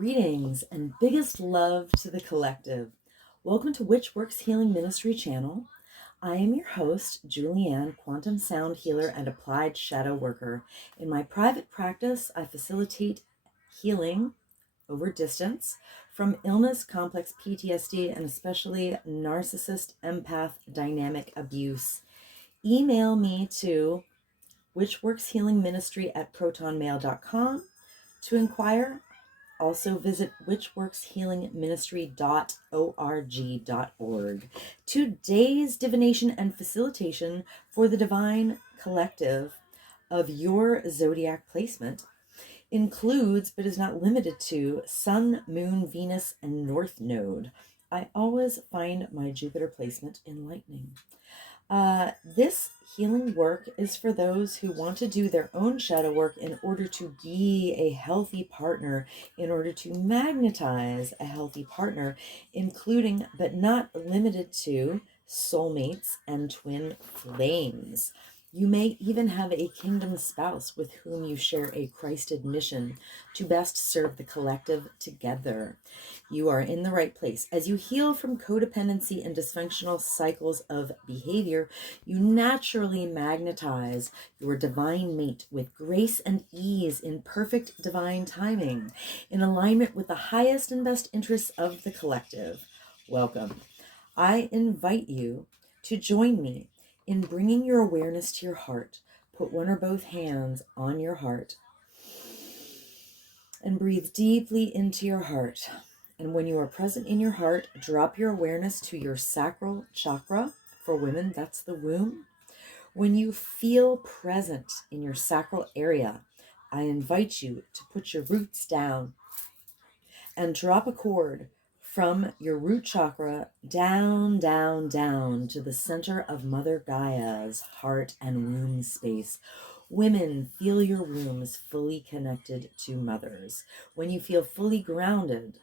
Greetings and biggest love to the collective. Welcome to Witch Works Healing Ministry channel. I am your host, Julianne, quantum sound healer and applied shadow worker. In my private practice, I facilitate healing over distance from illness, complex PTSD, and especially narcissist, empath, dynamic abuse. Email me to witchworkshealingministry@protonmail.com to inquire. Also visit witchworkshealingministry.org. Today's divination and facilitation for the divine collective of your zodiac placement includes, but is not limited to, Sun, Moon, Venus, and North Node. I always find my Jupiter placement enlightening. This healing work is for those who want to do their own shadow work in order to be a healthy partner, in order to magnetize a healthy partner, including but not limited to soulmates and twin flames. You may even have a kingdom spouse with whom you share a Christed mission to best serve the collective together. You are in the right place. As you heal from codependency and dysfunctional cycles of behavior, you naturally magnetize your divine mate with grace and ease in perfect divine timing, in alignment with the highest and best interests of the collective. Welcome. I invite you to join me in bringing your awareness to your heart. Put one or both hands on your heart and breathe deeply into your heart. And when you are present in your heart, drop your awareness to your sacral chakra. For women, that's the womb. When you feel present in your sacral area, I invite you to put your roots down and drop a cord from your root chakra down, down, down to the center of Mother Gaia's heart and womb space. Women, feel your wombs fully connected to mothers. When you feel fully grounded,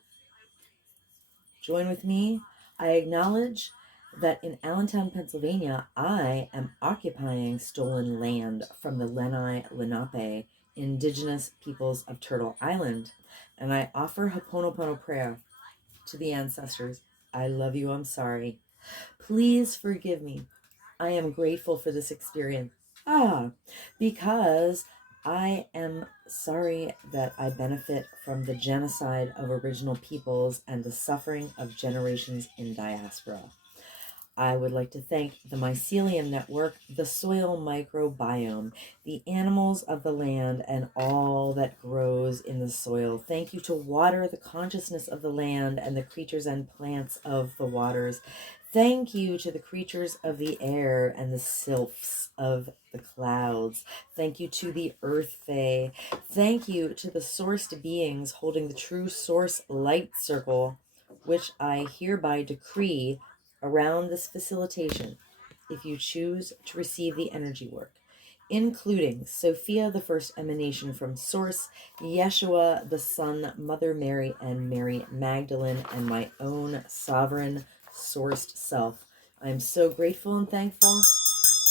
join with me. I acknowledge that in Allentown, Pennsylvania, I am occupying stolen land from the Lenape indigenous peoples of Turtle Island, and I offer Ho'oponopono prayer to the ancestors. I love you. I'm sorry. Please forgive me. I am grateful for this experience. Because I am sorry that I benefit from the genocide of original peoples and the suffering of generations in diaspora. I would like to thank the Mycelium Network, the soil microbiome, the animals of the land, and all that grows in the soil. Thank you to water, the consciousness of the land, and the creatures and plants of the waters. Thank you to the creatures of the air and the sylphs of the clouds. Thank you to the Earth Fae. Thank you to the sourced beings holding the true source light circle, which I hereby decree around this facilitation, if you choose to receive the energy work, including Sophia, the first emanation from Source, Yeshua, the Son, Mother Mary, and Mary Magdalene, and my own sovereign sourced self. I am so grateful and thankful.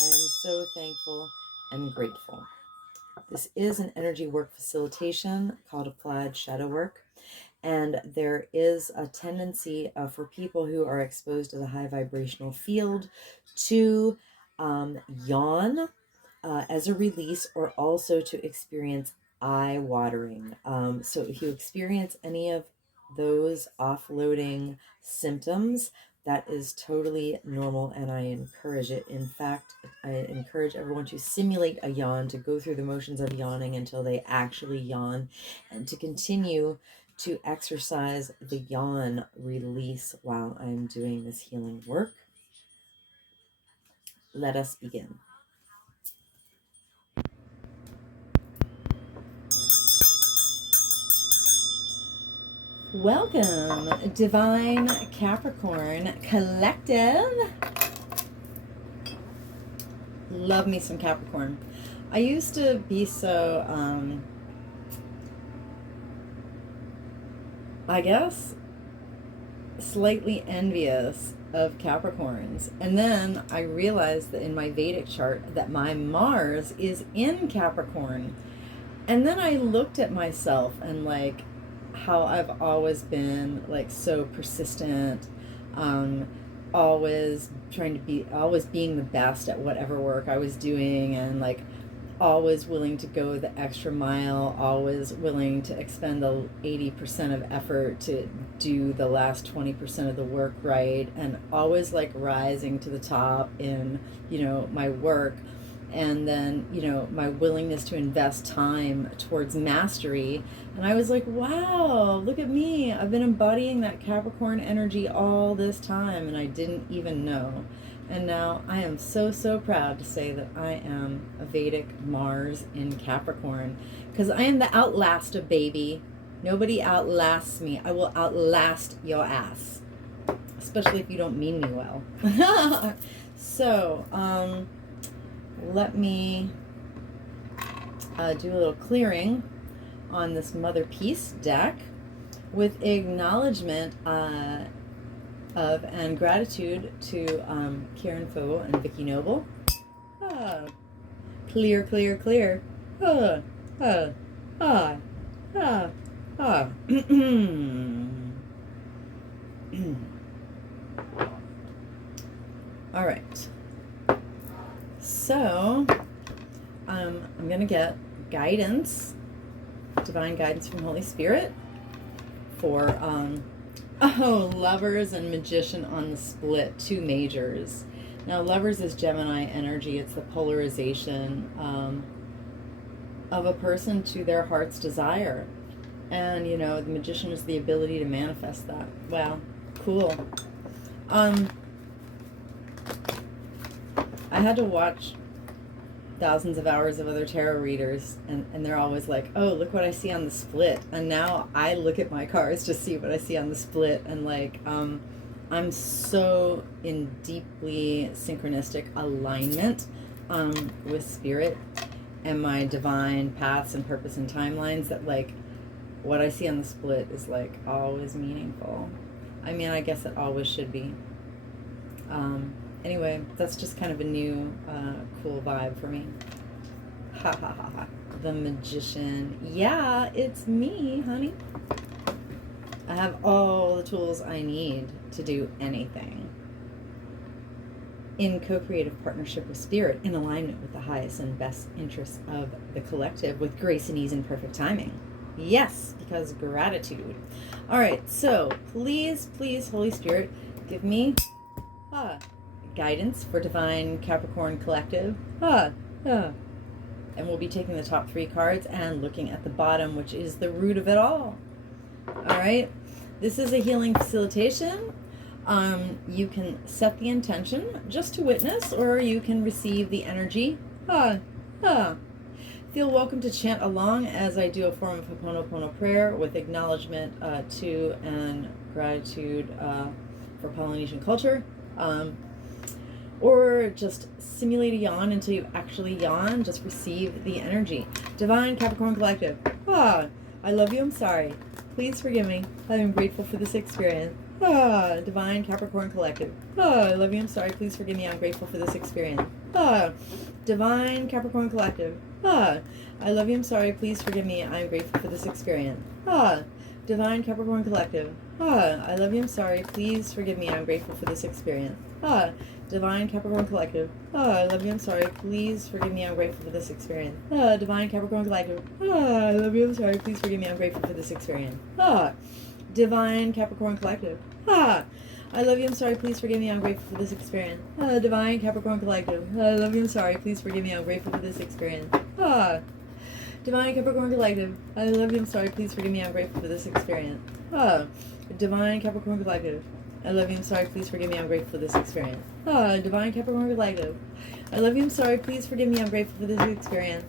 I am so thankful and grateful. This is an energy work facilitation called Applied Shadow Work. And there is a tendency for people who are exposed to the high vibrational field to yawn as a release, or also to experience eye watering. So if you experience any of those offloading symptoms, that is totally normal, and I encourage it. In fact, I encourage everyone to simulate a yawn, to go through the motions of yawning until they actually yawn, and to continue to exercise the yawn release while I'm doing this healing work. Let us begin. Welcome, Divine Capricorn Collective. Love me some Capricorn. I used to be so, I guess, slightly envious of Capricorns. And then I realized that in my Vedic chart that my Mars is in Capricorn. And then I looked at myself and like, how I've always been like so persistent, always always being the best at whatever work I was doing, and like always willing to go the extra mile, always willing to expend the 80% of effort to do the last 20% of the work right, and always like rising to the top in, my work. And then, my willingness to invest time towards mastery. And I was like, wow, look at me. I've been embodying that Capricorn energy all this time, and I didn't even know. And now I am so, so proud to say that I am a Vedic Mars in Capricorn, because I am the outlaster, baby. Nobody outlasts me. I will outlast your ass, especially if you don't mean me well. So, let me do a little clearing on this Mother Peace deck with acknowledgement of and gratitude to Kieran Foe and Vicky Noble. Clear, clear, clear. All right. So, I'm going to get guidance, divine guidance from Holy Spirit for, Lovers and Magician on the split, 2 majors. Now, Lovers is Gemini energy. It's the polarization of a person to their heart's desire. And, the Magician is the ability to manifest that. Wow, cool. I had to watch thousands of hours of other tarot readers, and they're always like, oh, look what I see on the split. And now I look at my cards to see what I see on the split, and like, I'm so in deeply synchronistic alignment with spirit and my divine paths and purpose and timelines that like what I see on the split is like always meaningful. I mean, I guess it always should be. Anyway, that's just kind of a new, cool vibe for me. Ha ha ha ha. The Magician. Yeah, it's me, honey. I have all the tools I need to do anything. In co-creative partnership with spirit, in alignment with the highest and best interests of the collective, with grace and ease and perfect timing. Yes, because gratitude. All right, so please, please, Holy Spirit, give me guidance for Divine Capricorn Collective. And we'll be taking the top 3 cards and looking at the bottom, which is the root of it all. All right. This is a healing facilitation. You can set the intention just to witness, or you can receive the energy. Feel welcome to chant along as I do a form of Ho'oponopono prayer with acknowledgement to and gratitude for Polynesian culture. Or just simulate a yawn until you actually yawn. Just receive the energy. Divine Capricorn Collective. I love you. I'm sorry. Please forgive me. I am grateful for this experience. Divine Capricorn Collective. I love you. I'm sorry. Please forgive me. I'm grateful for this experience. Divine Capricorn Collective. I love you. I'm sorry. Please forgive me. I'm grateful for this experience. Divine Capricorn Collective. I love you. I'm sorry. Please forgive me. I'm grateful for this experience. Divine Capricorn Collective. I love you. I'm sorry. Please forgive me. I'm grateful for this experience. Divine Capricorn Collective. I love you. I'm sorry. Please forgive me. I'm grateful for this experience. Divine Capricorn Collective. I love you. I'm sorry. Please forgive me. I'm grateful for this experience. Divine Capricorn Collective. I love you. I'm sorry. Please forgive me. I'm grateful for this experience. Divine Capricorn Collective. I love you. I'm sorry. Please forgive me. I'm grateful for this experience. Divine Capricorn Collective. I love you. I'm sorry. Please forgive me. I'm grateful for this experience. Divine Capricorn Collective. I love you. I'm sorry. Please forgive me. I'm grateful for this experience.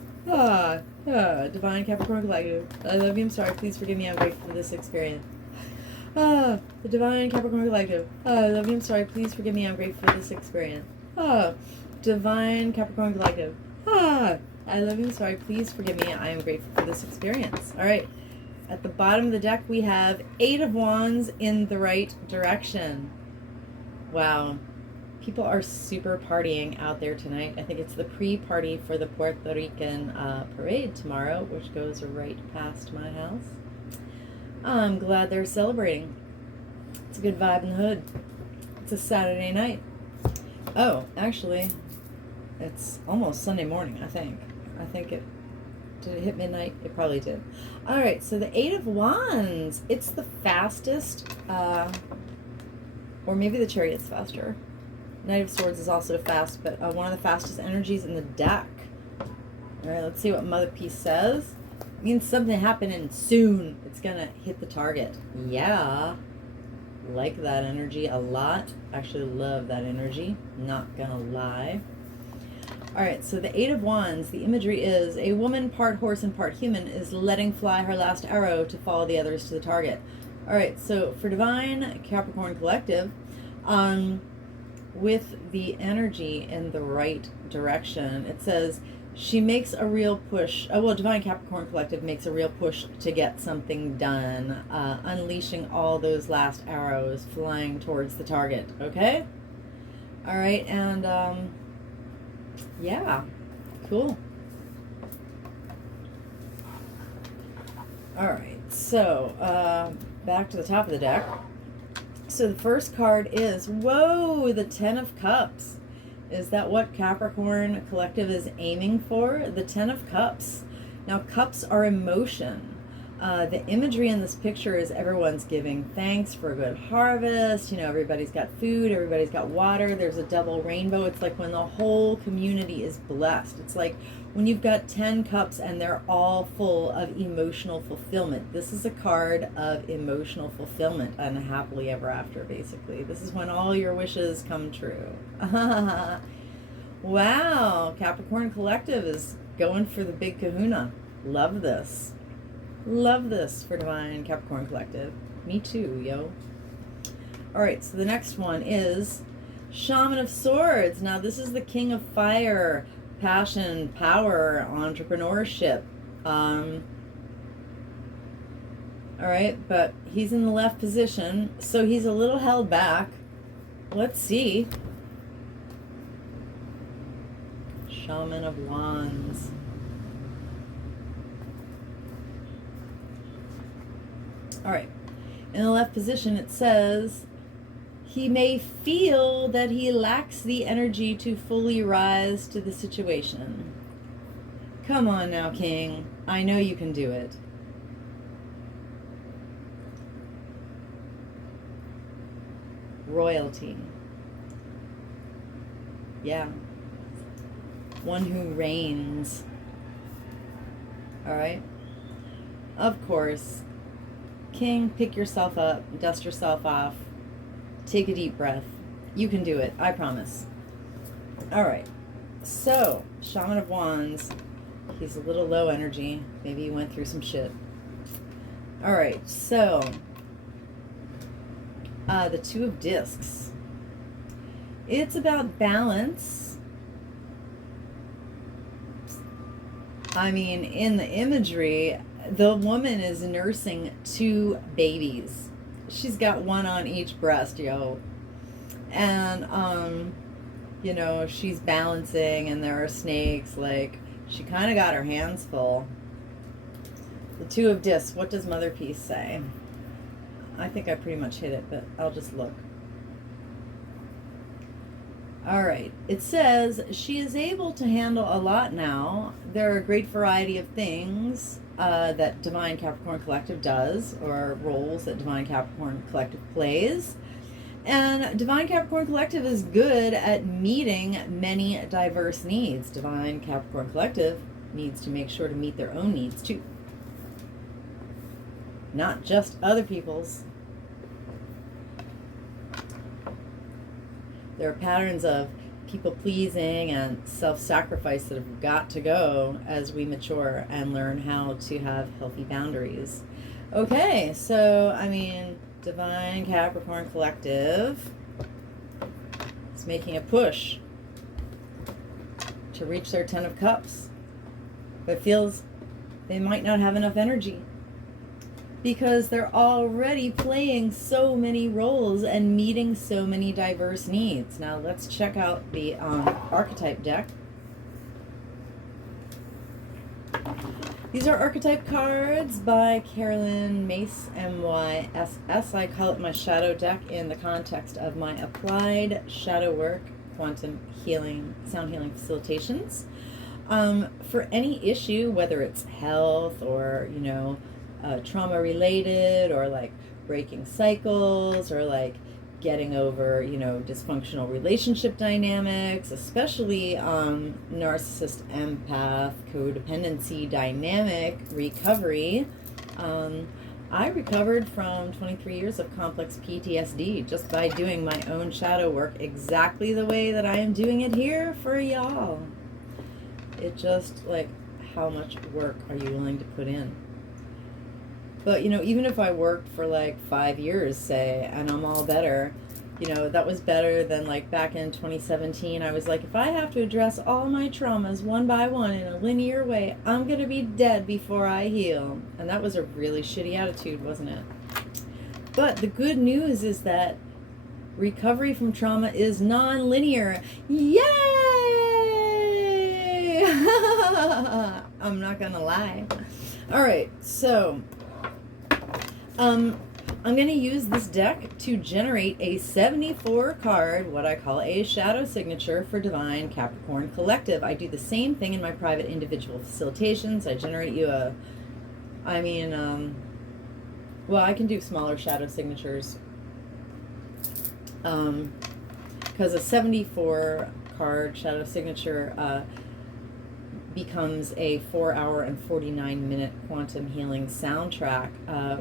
Divine Capricorn Collective. I love you. I'm sorry. Please forgive me. I'm grateful for this experience. The Divine Capricorn Collective. I love you. I'm sorry. Please forgive me. I'm grateful for this experience. Divine Capricorn Collective. I love you. I'm sorry. Please forgive me. I am grateful for this experience. All right. At the bottom of the deck, we have 8 of Wands in the right direction. Wow. People are super partying out there tonight. I think it's the pre-party for the Puerto Rican parade tomorrow, which goes right past my house. I'm glad they're celebrating. It's a good vibe in the hood. It's a Saturday night. Oh, actually, it's almost Sunday morning, I think. Did it hit midnight? It probably did. All right, so the Eight of Wands. It's the fastest, or maybe the Chariot's faster. Knight of Swords is also fast, but one of the fastest energies in the deck. All right, let's see what Mother Peace says. It means something happening soon. It's going to hit the target. Yeah. Like that energy a lot. Actually love that energy. Not going to lie. All right, so the Eight of Wands, the imagery is a woman part horse and part human is letting fly her last arrow to follow the others to the target. All right, so for Divine Capricorn Collective, with the energy in the right direction, it says she makes a real push. Divine Capricorn Collective makes a real push to get something done, unleashing all those last arrows flying towards the target. Okay? All right, and yeah, cool. All right, so back to the top of the deck. So the first card is, whoa, the Ten of Cups. Is that what Capricorn Collective is aiming for? The Ten of Cups. Now, cups are emotion. The imagery in this picture is everyone's giving thanks for a good harvest. You know, everybody's got food, everybody's got water. There's a double rainbow. It's like when the whole community is blessed. It's like when you've got 10 cups and they're all full of emotional fulfillment. This is a card of emotional fulfillment and happily ever after, basically. This is when all your wishes come true. Wow, Capricorn Collective is going for the big kahuna. Love this. Love this for Divine Capricorn Collective. Me too, yo. All right, so the next one is Shaman of Swords. Now, this is the King of Fire, passion, power, entrepreneurship. All right, but he's in the left position, so he's a little held back. Let's see. Shaman of Wands. All right, in the left position it says, he may feel that he lacks the energy to fully rise to the situation. Come on now, King. I know you can do it. Royalty. Yeah. One who reigns. All right. Of course. King, pick yourself up, dust yourself off, take a deep breath. You can do it, I promise. All right, so Shaman of Wands, he's a little low energy. Maybe he went through some shit. All right, so the Two of Discs. It's about balance. I mean, in the imagery, the woman is nursing 2 babies. She's got one on each breast, yo. And, you know, she's balancing and there are snakes. Like, she kind of got her hands full. The Two of Discs. What does Mother Peace say? I think I pretty much hit it, but I'll just look. All right. It says she is able to handle a lot now. There are a great variety of things that Divine Capricorn Collective does, or roles that Divine Capricorn Collective plays. And Divine Capricorn Collective is good at meeting many diverse needs. Divine Capricorn Collective needs to make sure to meet their own needs too. Not just other people's. There are patterns of people-pleasing and self-sacrifice that have got to go as we mature and learn how to have healthy boundaries. Okay, so, I mean, Divine Capricorn Collective is making a push to reach their 10 of Cups. But it feels they might not have enough energy, because they're already playing so many roles and meeting so many diverse needs. Now let's check out the archetype deck. These are archetype cards by Carolyn Mace, M-Y-S-S. I call it my shadow deck in the context of my applied shadow work, quantum healing, sound healing facilitations. For any issue, whether it's health or, trauma related, or like breaking cycles, or like getting over, dysfunctional relationship dynamics, especially narcissist, empath, codependency dynamic recovery. I recovered from 23 years of complex PTSD just by doing my own shadow work exactly the way that I am doing it here for y'all. It just, like, how much work are you willing to put in? But, even if I worked for like 5 years, say, and I'm all better, that was better than like back in 2017. I was like, if I have to address all my traumas one by one in a linear way, I'm going to be dead before I heal. And that was a really shitty attitude, wasn't it? But the good news is that recovery from trauma is non-linear. Yay! I'm not going to lie. All right, so I'm going to use this deck to generate a 74 card, what I call a shadow signature for Divine Capricorn Collective. I do the same thing in my private individual facilitations. I generate you I can do smaller shadow signatures. Because a 74 card shadow signature becomes a 4-hour and 49-minute quantum healing soundtrack,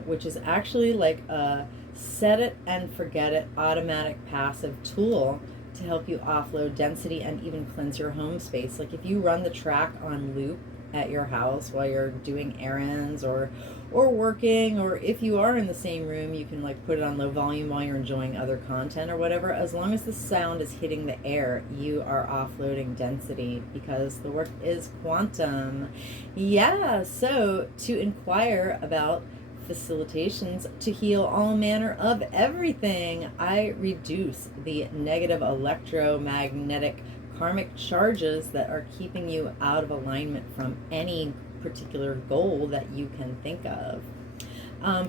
which is actually like a set it and forget it automatic passive tool to help you offload density and even cleanse your home space. Like if you run the track on loop at your house while you're doing errands or working, or if you are in the same room, you can like put it on low volume while you're enjoying other content or whatever. As long as the sound is hitting the air, you are offloading density because the work is quantum. Yeah, so to inquire about facilitations to heal all manner of everything, I reduce the negative electromagnetic karmic charges that are keeping you out of alignment from any particular goal that you can think of.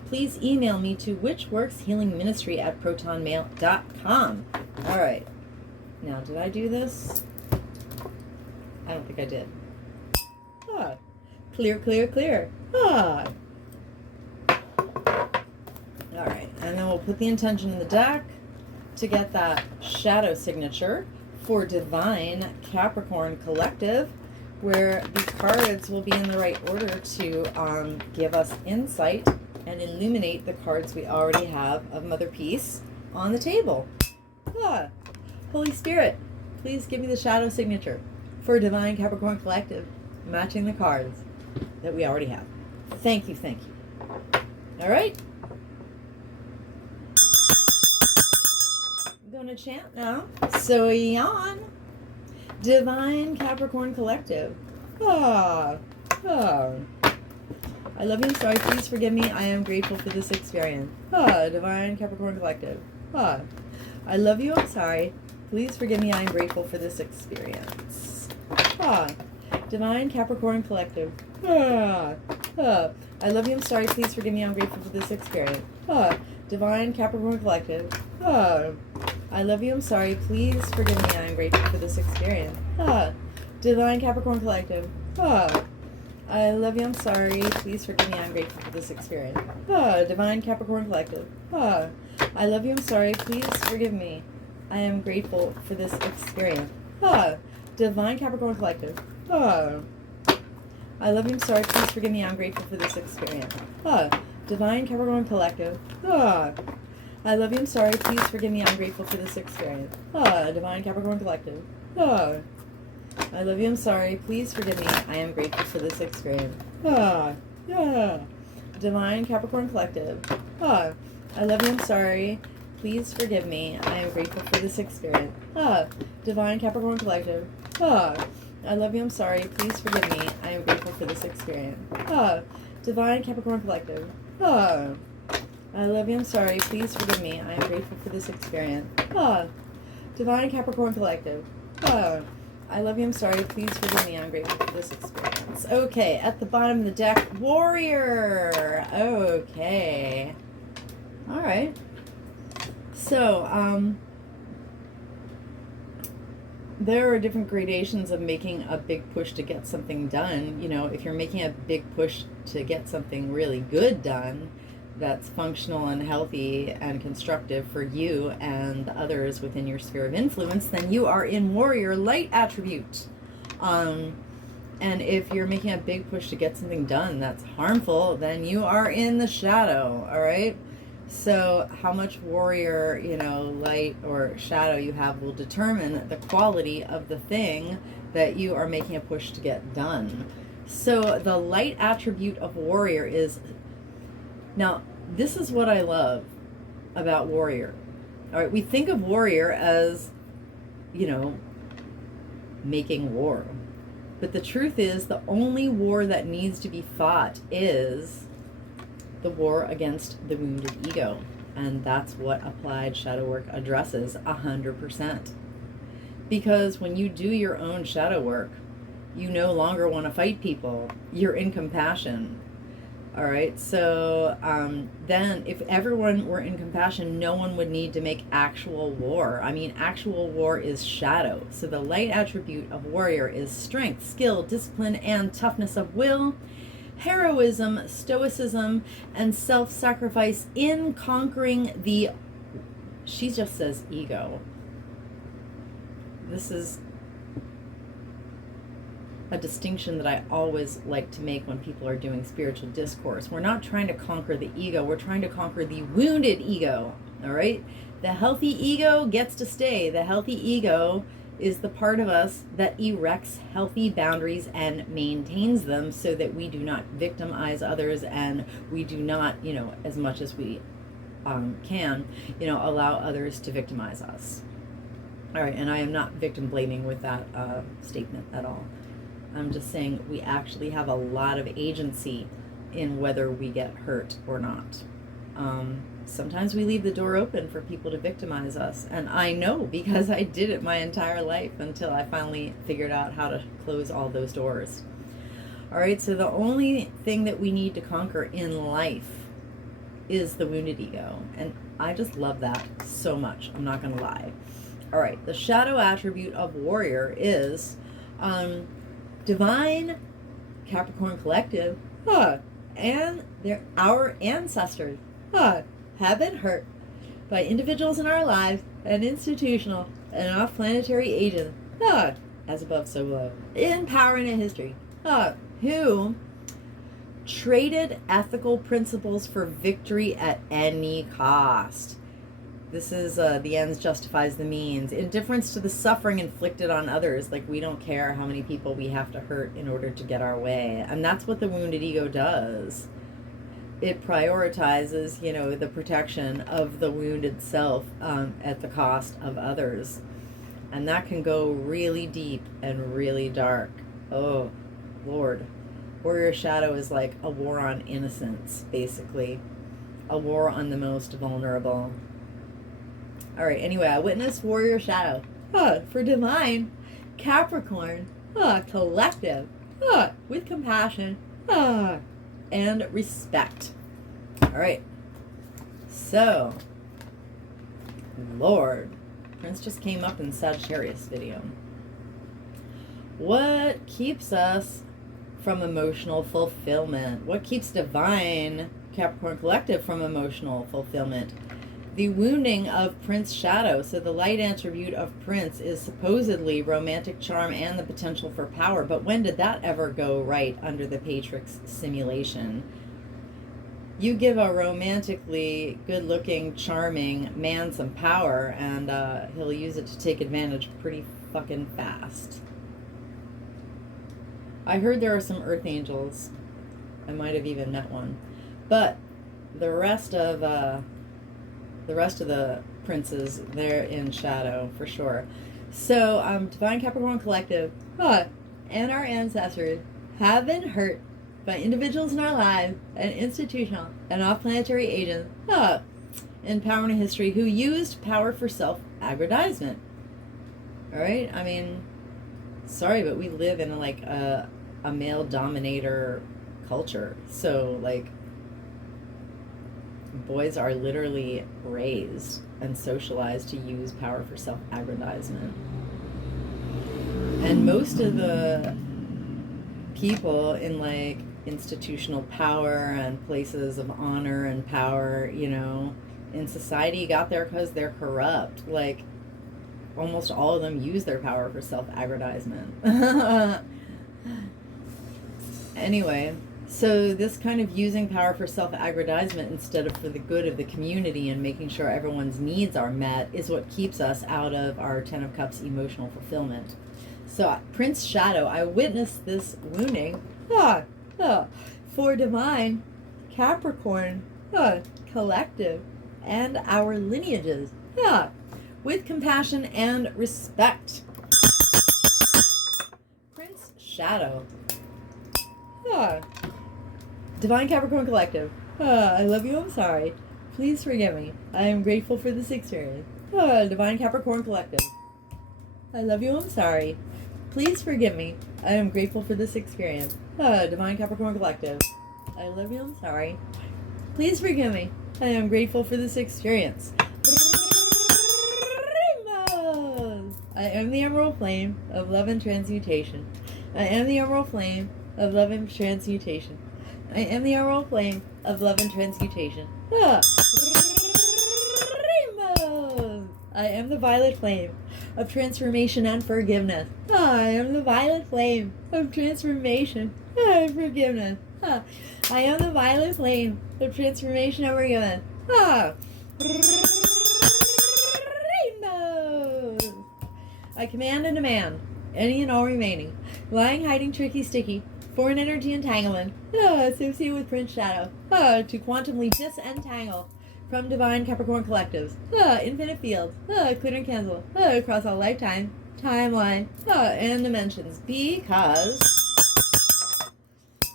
Please email me to witchworkshealingministry@protonmail.com. All right. Now, did I do this? I don't think I did. Clear, clear, clear. All right. And then we'll put the intention in the deck to get that shadow signature for Divine Capricorn Collective, where the cards will be in the right order to give us insight and illuminate the cards we already have of Mother Peace on the table. Holy Spirit, please give me the shadow signature for Divine Capricorn Collective, matching the cards that we already have. Thank you, thank you. All right. I'm going to chant now. So yawn. Divine Capricorn Collective. I love you, I'm sorry, please forgive me, I am grateful for this experience. Divine Capricorn Collective. I love you, I'm sorry, please forgive me, I am grateful for this experience. Divine Capricorn Collective. I love you, I'm sorry, please forgive me, I'm grateful for this experience. Divine Capricorn Collective. I love you, I'm sorry, please forgive me, I am grateful for this experience. Divine Capricorn Collective. I love you, I'm sorry, please forgive me, I'm grateful for this experience. Divine Capricorn Collective. I love you, I'm sorry, please forgive me, I am grateful for this experience. Divine Capricorn Collective. I love you, I'm sorry, please forgive me, I'm grateful for this experience. Divine Capricorn Collective. I love you, I'm sorry, please forgive me, I'm grateful for this experience. Divine Capricorn Collective. I love you, I'm sorry, please forgive me, I am grateful for this experience. Divine Capricorn Collective. I love you, I'm sorry, please forgive me, I am grateful for this experience. Divine Capricorn Collective. I love you, I'm sorry, please forgive me, I am grateful for this experience. Divine Capricorn Collective. I love you, I'm sorry, please forgive me, I am grateful for this experience. Divine Capricorn Collective. I love you, I'm sorry, please forgive me, I'm grateful for this experience. Okay, at the bottom of the deck, warrior. Okay. All right. So, there are different gradations of making a big push to get something done. You know, if you're making a big push to get something really good done, that's functional and healthy and constructive for you and the others within your sphere of influence, then you are in warrior light attribute. And if you're making a big push to get something done that's harmful, then you are in the shadow, all right? So how much warrior, you know, light or shadow you have will determine the quality of the thing that you are making a push to get done. So the light attribute of warrior is, now this is what I love about warrior. All right, we think of warrior as, you know, making war. But the truth is, the only war that needs to be fought is the war against the wounded ego. And that's what applied shadow work addresses 100%. Because when you do your own shadow work, you no longer want to fight people. You're in compassion. All right, so then if everyone were in compassion, no one would need to make actual war. I mean, actual war is shadow. So the light attribute of warrior is strength, skill, discipline, and toughness of will, heroism, stoicism, and self-sacrifice in conquering the, she just says ego. This is a distinction that I always like to make when people are doing spiritual discourse. We're not trying to conquer the ego, we're trying to conquer the wounded ego, all right? The healthy ego gets to stay. The healthy ego is the part of us that erects healthy boundaries and maintains them so that we do not victimize others, and we do not, you know, as much as we can, you know, allow others to victimize us. All right, and I am not victim blaming with that statement at all. I'm just saying we actually have a lot of agency in whether we get hurt or not. Sometimes we leave the door open for people to victimize us. And I know, because I did it my entire life until I finally figured out how to close all those doors. All right, so the only thing that we need to conquer in life is the wounded ego. And I just love that so much. I'm not going to lie. All right, the shadow attribute of warrior is divine Capricorn collective, and our ancestors have been hurt by individuals in our lives and institutional and off-planetary agents, as above so below, in power and in history, who traded ethical principles for victory at any cost. This is the ends justifies the means. Indifference to the suffering inflicted on others. Like, we don't care how many people we have to hurt in order to get our way. And that's what the wounded ego does. It prioritizes, you know, the protection of the wounded self at the cost of others. And that can go really deep and really dark. Oh, Lord. Warrior shadow is like a war on innocence, basically. A war on the most vulnerable. All right, anyway, I witnessed warrior shadow for divine Capricorn collective with compassion and respect. All right, so Lord, Prince just came up in Sagittarius video. What keeps us from emotional fulfillment? What keeps divine Capricorn collective from emotional fulfillment? The wounding of Prince shadow. So the light attribute of Prince is supposedly romantic charm and the potential for power. But when did that ever go right under the Patrix simulation? You give a romantically good-looking, charming man some power, and he'll use it to take advantage pretty fucking fast. I heard there are some earth angels. I might have even met one. But the rest of the princes, they're in shadow for sure. So divine Capricorn collective and our ancestors have been hurt by individuals in our lives and institutional and off-planetary agents in power and history who used power for self-aggrandizement. All right, I mean, sorry, but we live in like a male dominator culture. So like boys are literally raised and socialized to use power for self-aggrandizement. And most of the people in like institutional power and places of honor and power, you know, in society got there because they're corrupt. Like almost all of them use their power for self-aggrandizement. Anyway, so this kind of using power for self-aggrandizement instead of for the good of the community and making sure everyone's needs are met is what keeps us out of our Ten of Cups emotional fulfillment. So Prince Shadow, I witnessed this wounding for divine Capricorn collective and our lineages with compassion and respect. Prince Shadow. Divine Capricorn collective. I love you, I'm sorry. Please forgive me. I am grateful for this experience. Divine Capricorn collective. I love you, I'm sorry. Please forgive me. I am grateful for this experience. Divine Capricorn collective. I love you, I'm sorry. Please forgive me. I am grateful for this experience. Rainbows. I am the emerald flame of love and transmutation. I am the emerald flame of love and transmutation. I am the emerald flame of love and transmutation. Rainbows. I am the violet flame of transformation and forgiveness. I am the violet flame of transformation and forgiveness. I am the violet flame of transformation and forgiveness. Rainbows. I command and demand any and all remaining lying, hiding, tricky, sticky, foreign energy entanglement associated with Prince Shadow to quantumly disentangle from divine Capricorn collectives, infinite fields, clear and cancel across all lifetime, timeline, and dimensions, because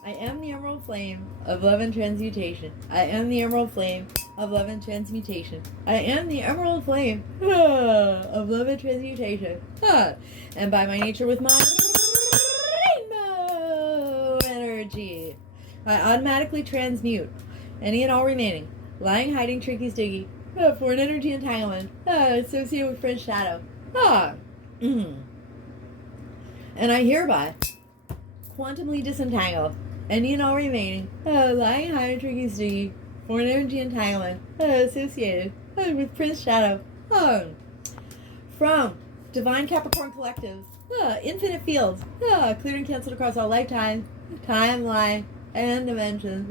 I am the emerald flame of love and transmutation. I am the emerald flame of love and transmutation. I am the emerald flame of love and transmutation. And by my nature with my rainbow energy, I automatically transmute any and all remaining lying, hiding, tricky, sticky, foreign energy entanglement associated with Prince Shadow. And I hereby quantumly disentangle any and all remaining lying, hiding, tricky, sticky, foreign energy entanglement associated with Prince Shadow from divine Capricorn collective, infinite fields, cleared and canceled across all lifetime, timeline, and dimensions,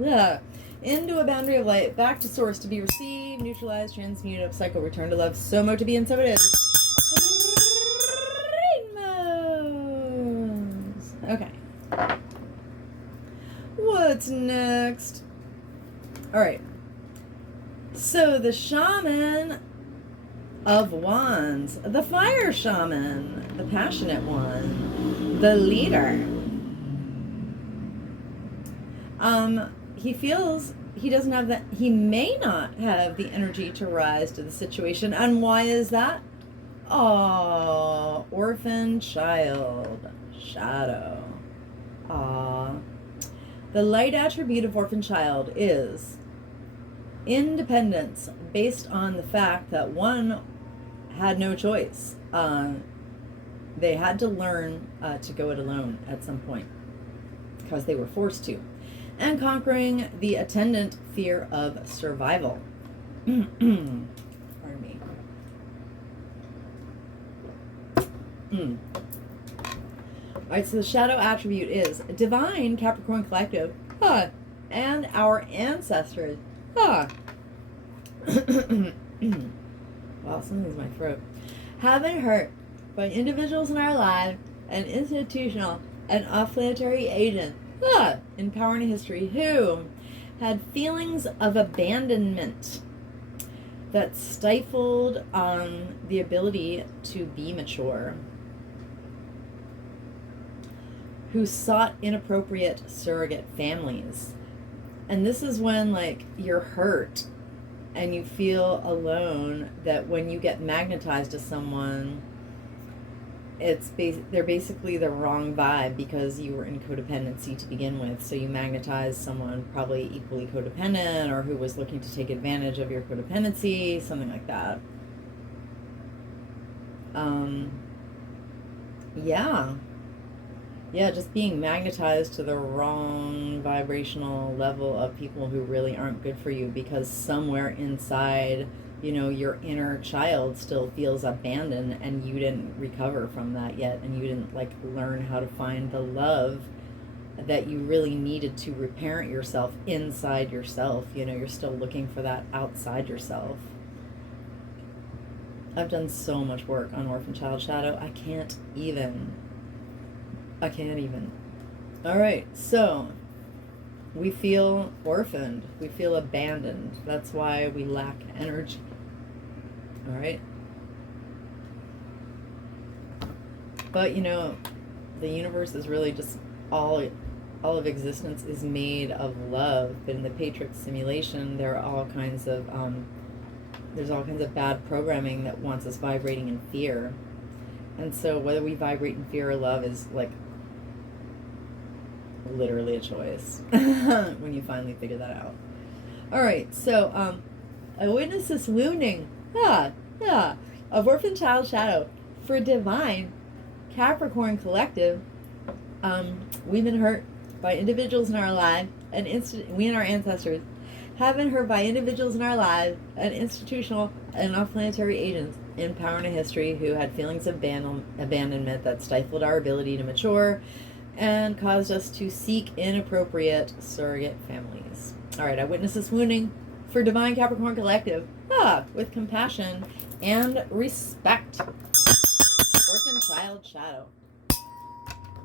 into a boundary of light, back to source to be received, neutralized, transmuted, upcycle, return to love, so mo to be, and so it is. Rainbows. Okay. What's next? Alright. So the shaman of wands, the fire shaman, the passionate one, the leader. He feels he doesn't have that, he may not have the energy to rise to the situation. And why is that? Aw, orphan child, shadow. Aw. The light attribute of orphan child is independence based on the fact that one had no choice. They had to learn to go it alone at some point because they were forced to. And conquering the attendant fear of survival. Pardon me. Alright, so the shadow attribute is divine Capricorn collective, and our ancestors. Wow, something's in my throat. Have been hurt by individuals in our lives and institutional and off-planetary agents in power and history who had feelings of abandonment that stifled the ability to be mature, who sought inappropriate surrogate families. And this is when, like, you're hurt and you feel alone, that when you get magnetized to someone, they're basically the wrong vibe because you were in codependency to begin with. So you magnetize someone probably equally codependent or who was looking to take advantage of your codependency, something like that. Yeah. Yeah, just being magnetized to the wrong vibrational level of people who really aren't good for you because somewhere inside, your inner child still feels abandoned and you didn't recover from that yet, and you didn't learn how to find the love that you really needed to reparent yourself inside yourself. You're still looking for that outside yourself. I've done so much work on orphan child shadow. I can't even. All right, so we feel orphaned. We feel abandoned. That's why we lack energy. All right. But, the universe is really just all of existence is made of love. But in the Patrix simulation, there are all kinds of there's all kinds of bad programming that wants us vibrating in fear. And so whether we vibrate in fear or love is literally a choice when you finally figure that out. All right, so I witnessed this wounding of orphan child shadow for divine Capricorn collective. We've been hurt by individuals in our lives, and we and our ancestors have been hurt by individuals in our lives and institutional and off-planetary agents in power and history who had feelings of abandonment that stifled our ability to mature and caused us to seek inappropriate surrogate families. All right, I witnessed this wounding for divine Capricorn collective with compassion and respect. Orphan child shadow.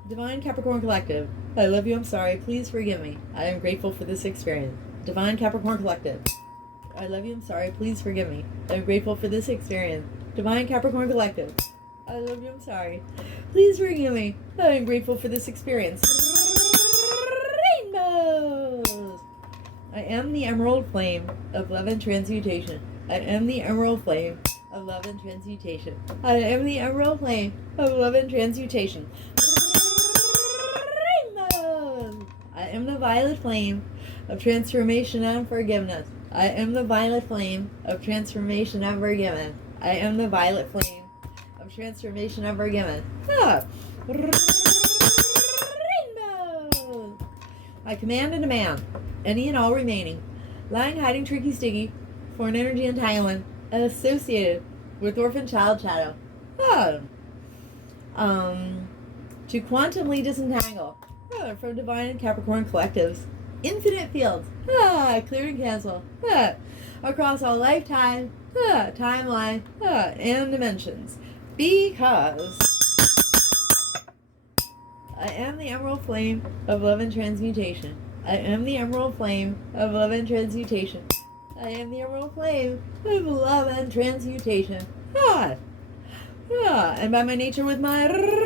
Divine Capricorn collective, I love you, I'm sorry, please forgive me. I am grateful for this experience. Divine Capricorn collective, I love you, I'm sorry, please forgive me. I am grateful for this experience. Divine Capricorn collective, I love you, I'm sorry, please forgive me. I am grateful for this experience. Rainbows! I am the emerald flame of love and transmutation. I am the emerald flame of love and transmutation. I am the emerald flame of love and transmutation. Rainbows! I am the violet flame of transformation and forgiveness. I am the violet flame of transformation and forgiveness. I am the violet flame of transformation and forgiveness. Rainbows! I command and demand any and all remaining lying, hiding, tricky, sticky, foreign energy entanglement associated with orphan child shadow to quantumly disentangle from divine Capricorn collectives, infinite fields, clear and cancel, across all lifetime, timeline, and dimensions, because I am the emerald flame of love and transmutation. I am the emerald flame of love and transmutation. I am the emerald flame of love and transmutation. And by my nature with my rainbow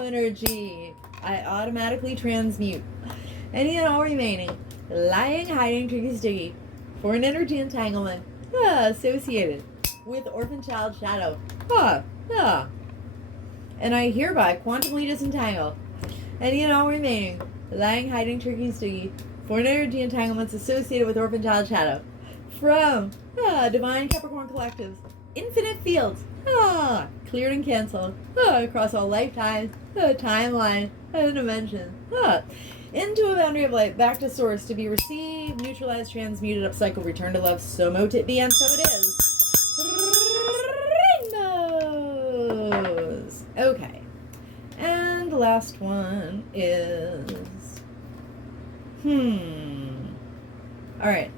energy, I automatically transmute any and all remaining lying, hiding, tricky, sticky, foreign energy entanglement associated with orphan child shadow. And I hereby quantumly disentangle any and all remaining lying, hiding, tricky, sticky, foreign energy entanglements associated with orphan child shadow from divine Capricorn collectives, infinite fields, cleared and canceled, across all lifetimes, timeline, and dimensions, into a boundary of light, back to source, to be received, neutralized, transmuted, upcycled, returned to love, so mote it be, and so it is. Rainbows! Okay. And the last one is... Alright.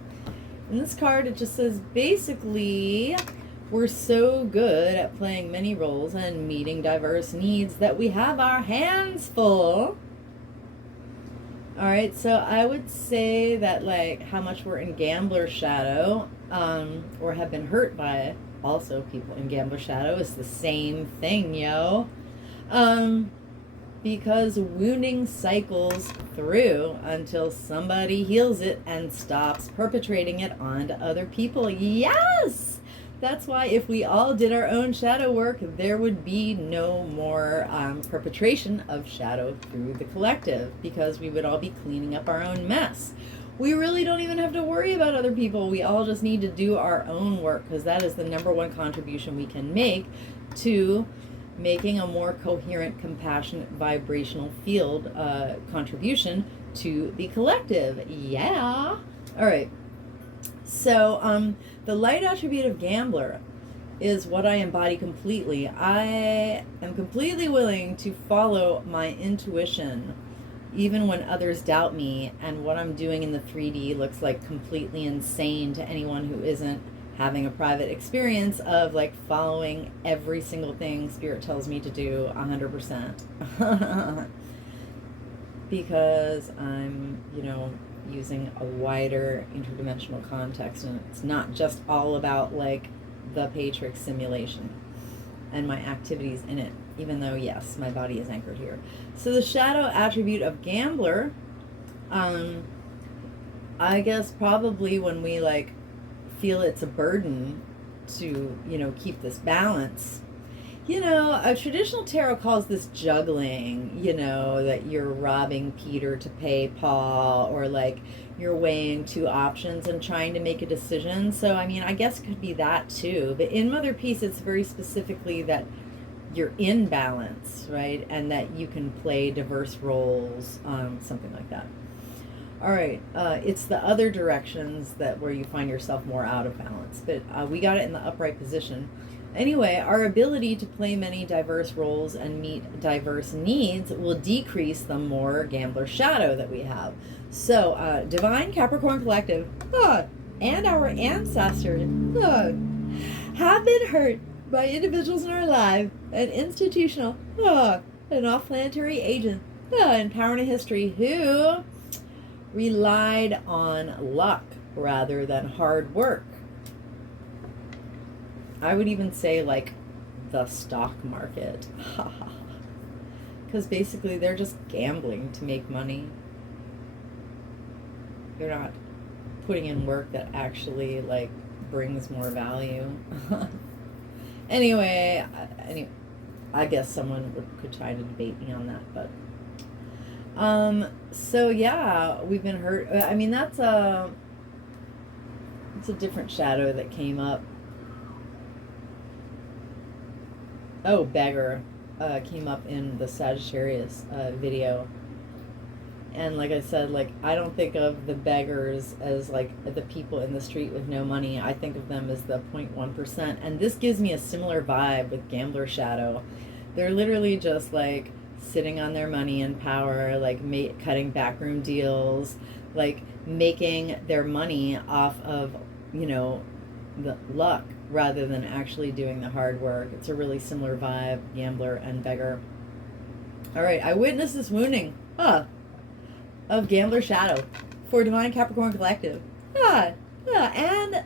In this card, it just says, basically, we're so good at playing many roles and meeting diverse needs that we have our hands full. Alright, so I would say that, how much we're in gambler shadow, or have been hurt by also people in gambler shadow is the same thing, yo. Because wounding cycles through until somebody heals it and stops perpetrating it onto other people. Yes! That's why if we all did our own shadow work, there would be no more perpetration of shadow through the collective, because we would all be cleaning up our own mess. We really don't even have to worry about other people. We all just need to do our own work, because that is the number one contribution we can make to making a more coherent, compassionate, vibrational field contribution to the collective. Yeah. All right. So the light attribute of gambler is what I embody completely. I am completely willing to follow my intuition even when others doubt me, and what I'm doing in the 3D looks like completely insane to anyone who isn't having a private experience of like following every single thing Spirit tells me to do 100%. Because I'm, using a wider interdimensional context, and it's not just all about like the Patrix simulation and my activities in it, even though yes, my body is anchored here. So the shadow attribute of gambler, I guess probably when we like feel it's a burden to keep this balance. A traditional tarot calls this juggling, that you're robbing Peter to pay Paul, or like you're weighing two options and trying to make a decision. So, I guess it could be that too. But in Mother Peace, it's very specifically that you're in balance, right? And that you can play diverse roles, something like that. All right, it's the other directions where you find yourself more out of balance. But we got it in the upright position. Anyway, our ability to play many diverse roles and meet diverse needs will decrease the more gambler shadow that we have. So, Divine Capricorn Collective and our ancestors have been hurt by individuals in our life and institutional and off-planetary agents in power and history who relied on luck rather than hard work. I would even say like the stock market. Because basically they're just gambling to make money. They're not putting in work that actually like brings more value. Anyway, I guess someone could try to debate me on that, but so yeah, we've been hurt. It's a different shadow that came up. Oh, beggar came up in the Sagittarius video. And like I said, like I don't think of the beggars as like the people in the street with no money. I think of them as the 0.1%. And this gives me a similar vibe with gambler shadow. They're literally just like sitting on their money and power, like cutting backroom deals, like making their money off of, the luck rather than actually doing the hard work. It's a really similar vibe, gambler and beggar. All right, I witnessed this wounding of gambler shadow for Divine Capricorn Collective and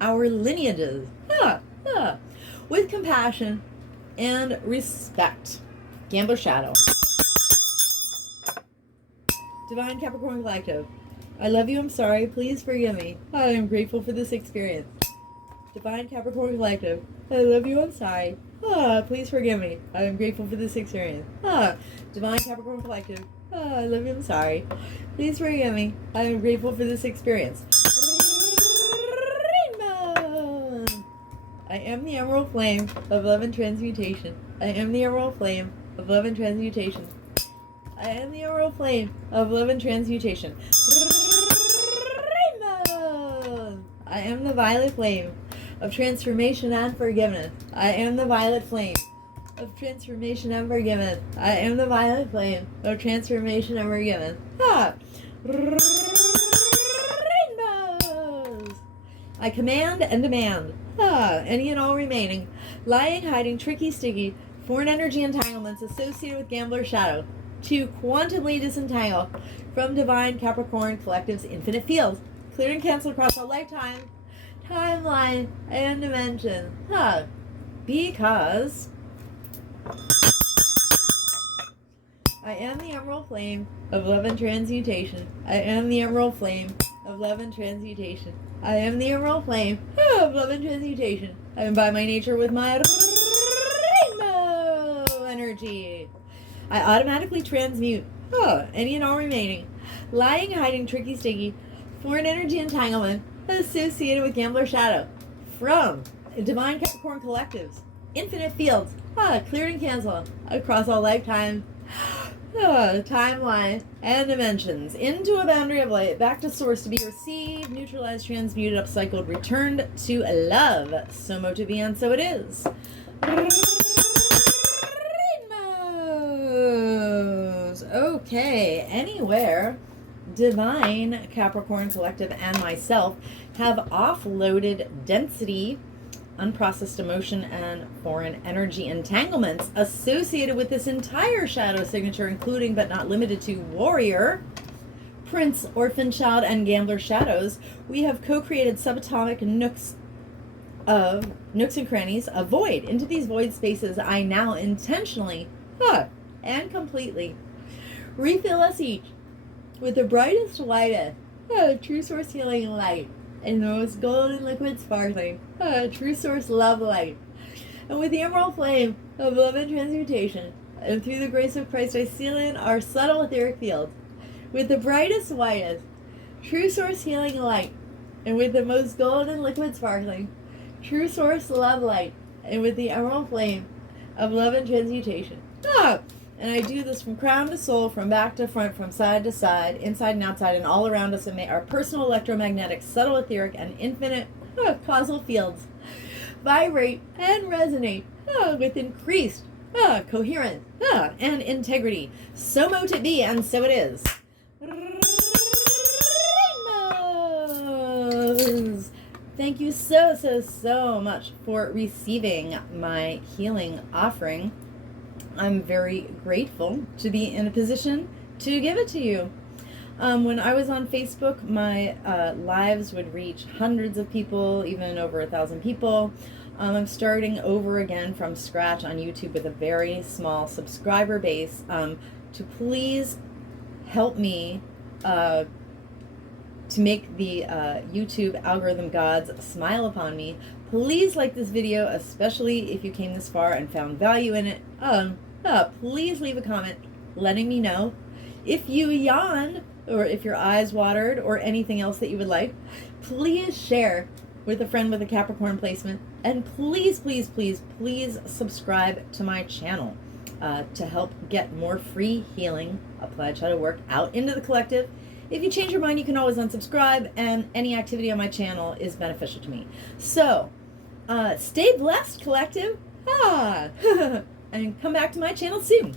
our lineages with compassion and respect. Gambler shadow. Divine Capricorn Collective, I love you, I'm sorry, please forgive me. I am grateful for this experience. Divine Capricorn Collective, I love you, I'm sorry. Please forgive me. I am grateful for this experience. Divine Capricorn Collective, I love you, I'm sorry. Please forgive me. I am grateful for this experience. Rainbow! I am the emerald flame of love and transmutation. I am the emerald flame of love and transmutation. I am the emerald flame of love and transmutation. Rainbow! I am the violet flame of transformation and forgiveness. I am the violet flame of transformation and forgiveness. I am the violet flame of transformation and forgiveness. Rainbows! I command and demand any and all remaining lying, hiding, tricky, sticky, foreign energy entanglements associated with gambler shadow to quantumly disentangle from Divine Capricorn Collective's infinite field, clear and cancel across all lifetime, timeline, and dimension. Because I am the emerald flame of love and transmutation. I am the emerald flame of love and transmutation. I am the emerald flame of love and transmutation. I am by my nature with my rainbow energy. I automatically transmute any and all remaining lying, hiding, tricky, sticky, foreign energy entanglement associated with gambler shadow from divine Capricorn collectives, infinite fields, cleared and canceled across all lifetimes, timeline, and dimensions into a boundary of light, back to source to be received, neutralized, transmuted, upcycled, returned to love. So mote it be, and so it is. Rainbows. Okay, anywhere divine Capricorn collective and myself have offloaded density, unprocessed emotion, and foreign energy entanglements associated with this entire shadow signature, including but not limited to warrior, prince, orphan child, and gambler shadows. We have co-created subatomic nooks and crannies of void. Into these void spaces I now intentionally and completely refill us each with the brightest, whitest, true source healing light, and the most golden liquid sparkling, true source love light. And with the emerald flame of love and transmutation, and through the grace of Christ, I seal in our subtle etheric fields with the brightest, whitest, true source healing light, and with the most golden liquid sparkling, true source love light, and with the emerald flame of love and transmutation. And I do this from crown to soul, from back to front, from side to side, inside and outside, and all around us, and may our personal electromagnetic, subtle etheric, and infinite causal fields vibrate and resonate with increased coherence and integrity. So mote it be, and so it is. Rainbows! Thank you so much for receiving my healing offering. I'm very grateful to be in a position to give it to you. When I was on Facebook, my lives would reach hundreds of people, even over 1,000 people. I'm starting over again from scratch on YouTube with a very small subscriber base. To please help me to make the YouTube algorithm gods smile upon me, please like this video, especially if you came this far and found value in it. Please leave a comment letting me know if you yawned, or if your eyes watered, or anything else that you would like. Please share with a friend with a Capricorn placement, and please subscribe to my channel to help get more free healing applied shadow work out into the collective. If you change your mind, you can always unsubscribe, and any activity on my channel is beneficial to me. So stay blessed, collective. And come back to my channel soon.